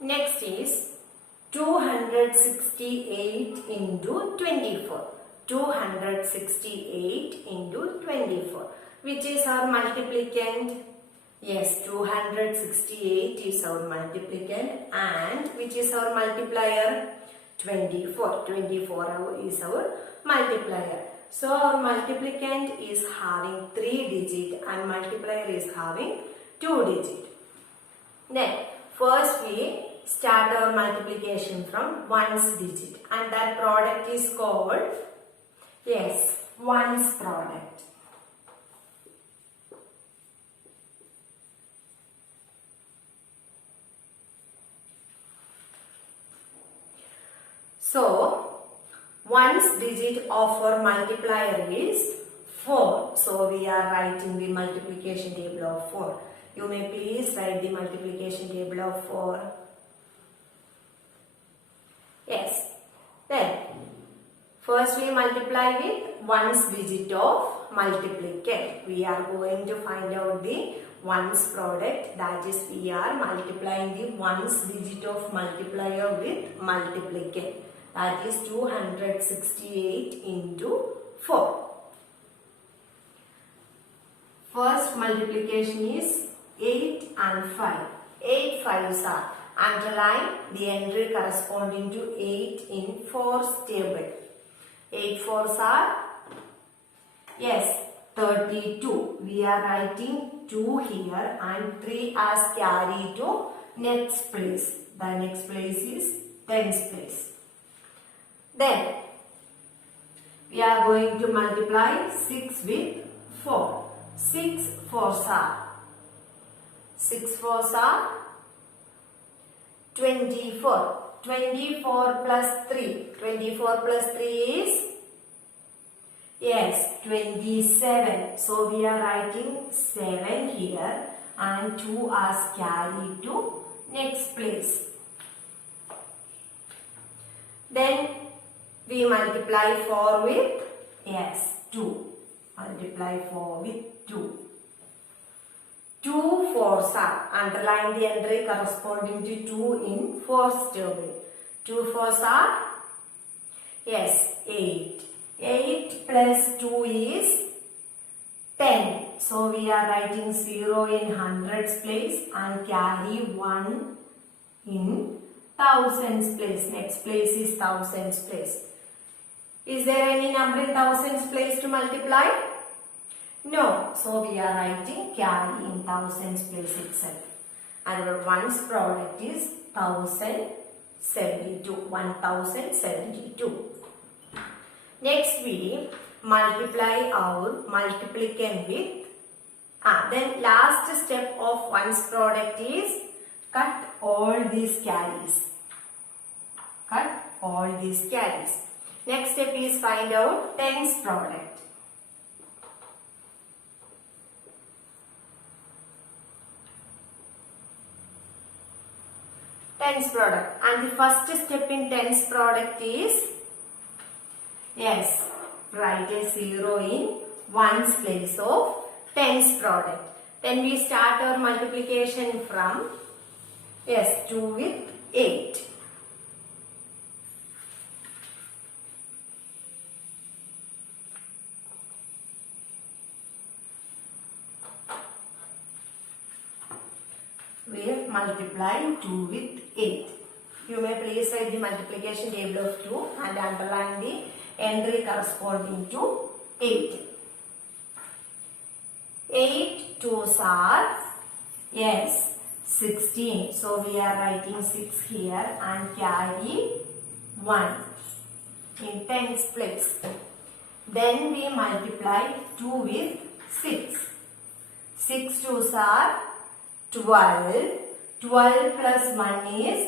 Next is 268 into 24. 268 into 24. Which is our multiplicand? Yes, 268 is our multiplicand, and which is our multiplier? 24. 24 is our multiplier. So our multiplicand is having 3 digit and multiplier is having 2 digit. Then first we start our multiplication from ones digit, and that product is called, yes, ones product. So ones digit of our multiplier is 4. So we are writing the multiplication table of 4. You may please write the multiplication table of 4. Yes. Then first we multiply with ones digit of multiplicand. We are going to find out the ones product, that is we are multiplying the ones digit of multiplier with multiplicand. That is 268 into 4. First multiplication is 8 and 5. 8 5s are, underline the entry corresponding to 8 in 4's table. 8 4s are, yes, 32. We are writing 2 here and 3 as carry to next place. The next place is tens place. Then we are going to multiply 6 with 4. 6 4s are, 6 4s are 24. 24 plus 3. 24 plus 3 is, yes, 27. So we are writing 7 here and 2 as carry to next place. Then we multiply 4 with, yes, 2. Multiply 4 with 2. 2 4s are, underline the entry corresponding to 2 in 4's table. 2 4s are, yes, 8. 8 plus 2 is 10. So we are writing 0 in hundreds place and carry 1 in thousands place. Next place is thousands place. Is there any number in thousands place to multiply? No. So we are writing carry in thousands place itself. And our ones product is 1072. 1072. Next we multiply our multiplicand with, then last step of ones product is cut all these carries. Cut all these carries. Next step is find out tens product. Tens product. And the first step in tens product is, yes, write a 0 in ones place of tens product. Then we start our multiplication from, yes, 2 with 8. We multiply 2 with 8. You may please write the multiplication table of 2 and underline the entry corresponding to 8. 8 2s are, yes, 16. So we are writing 6 here and carry 1 in tens place. Then we multiply 2 with 6. 6 2s are 12. 12 plus 1 is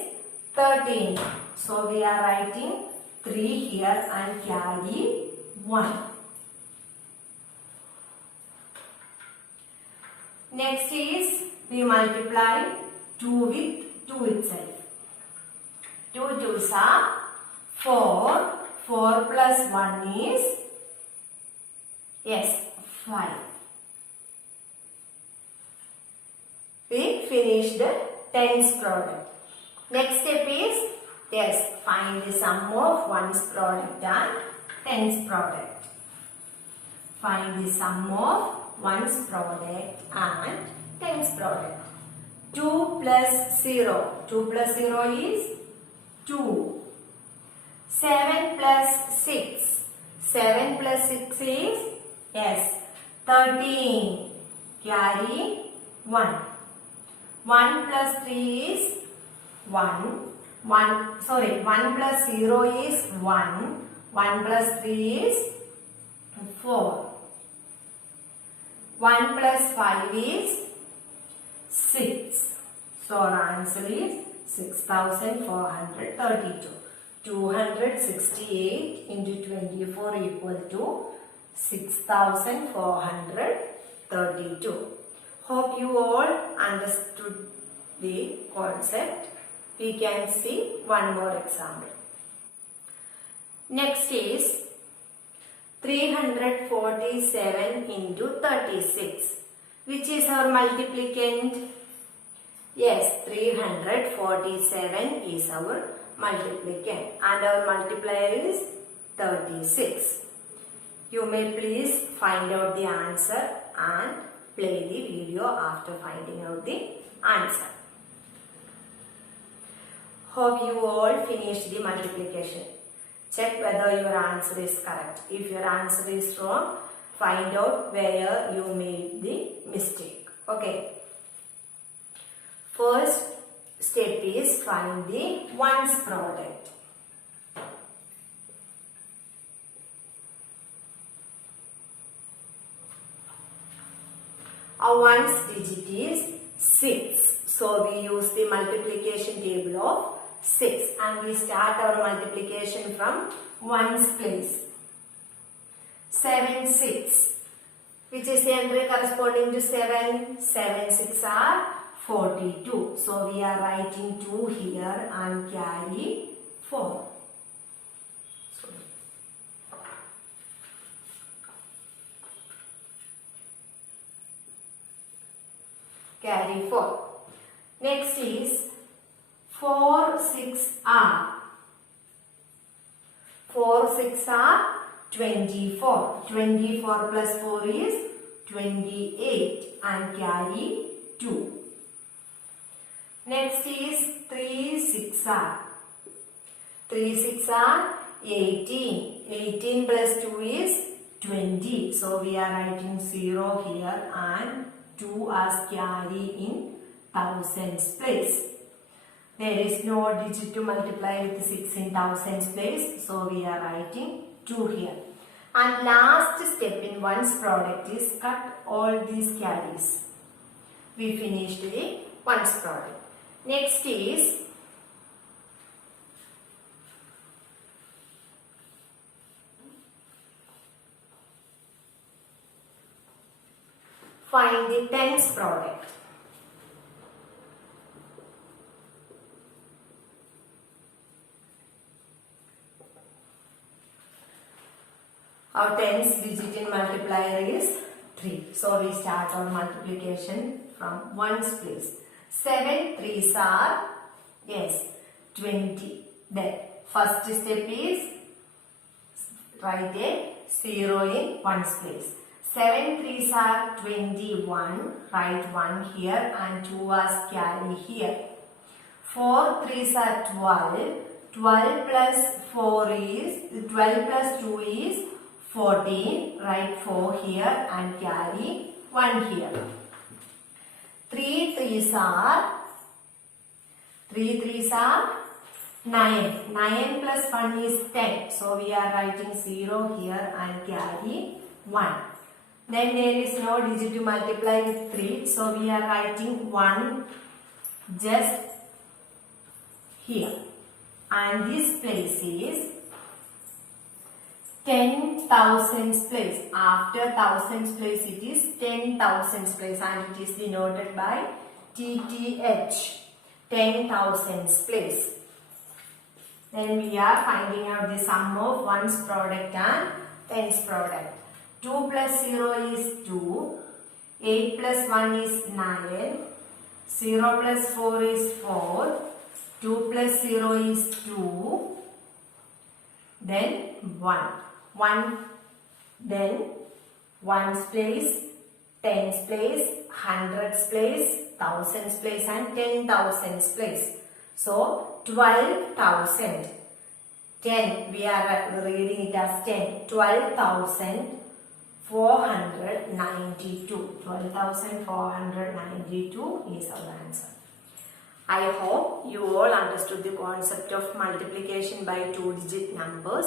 13. So we are writing 3 here and carry 1. Next is we multiply 2 with 2 itself. 2 2s are 4. 4 plus 1 is, yes, 5. We finished the tens product. Next step is, yes, find the sum of 1's product and 10's product. Find the sum of 1's product and 10's product. 2 plus 0. 2 plus 0 is 2. 7 plus 6. 7 plus 6 is, yes, 13. Carry 1. 1 plus 3 is 1. 1 plus 0 is 1. 1 plus 3 is 4. 1 plus 5 is 6. So our answer is 6432. 268 into 24 equal to 6432. Hope you all understood the concept. We can see one more example. Next is 347 into 36. Which is our multiplicand? Yes, 347 is our multiplicand and our multiplier is 36. You may please find out the answer and play the video after finding out the answer. Hope you all finished the multiplication. Check whether your answer is correct. If your answer is wrong, find out where you made the mistake. Okay. First step is find the 1's product. Our 1's digit is 6. So we use the multiplication table of 6 and we start our multiplication from 1's place. 7 6. Which is the entry corresponding to 7? 7 6 are 42. So we are writing 2 here and carry 4. Carry 4. Next is 4 6 are. 4 6 are 24. 24 plus 4 is 28 and carry 2. Next is 3 6 are. 3 6 are 18. 18 plus 2 is 20. So we are writing 0 here and 2 as carry in thousands place. There is no digit to multiply with 6 in thousands place. So we are writing 2 here. And last step in 1's product is cut all these carries. We finished the 1's product. Next is find the 10's product. Our 10's digit in multiplier is 3. So we start our multiplication from 1's place. 7 3's are, yes, 20. Then first step is write a 0 in 1's place. 7 3's are 21. Write 1 here and 2 as carry here. 4 3's are 12. 12 plus 4 is 12 plus 2 is 14. Write 4 here and carry 1 here. 3 3's are 9. 9 plus 1 is 10. So we are writing 0 here and carry 1. Then there is no digit to multiply with 3. So we are writing 1 just here. And this place is 10,000's place. After thousands place it is 10,000's place and it is denoted by TTH. 10,000's place. Then we are finding out the sum of 1's product and 10's product. 2 plus 0 is 2. 8 plus 1 is 9. 0 plus 4 is 4. 2 plus 0 is 2. Then 1. 1. Then ones place, tens place, hundreds place, thousands place and 10,000s place. So 12,000. 10. We are reading it as 10. 12,492. 12,492 is our answer. I hope you all understood the concept of multiplication by 2-digit numbers.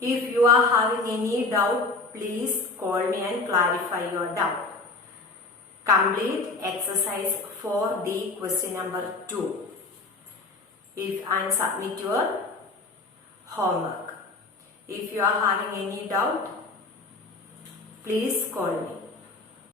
If you are having any doubt, please call me and clarify your doubt. Complete exercise 4D question number 2. And submit your homework. If you are having any doubt, please call me.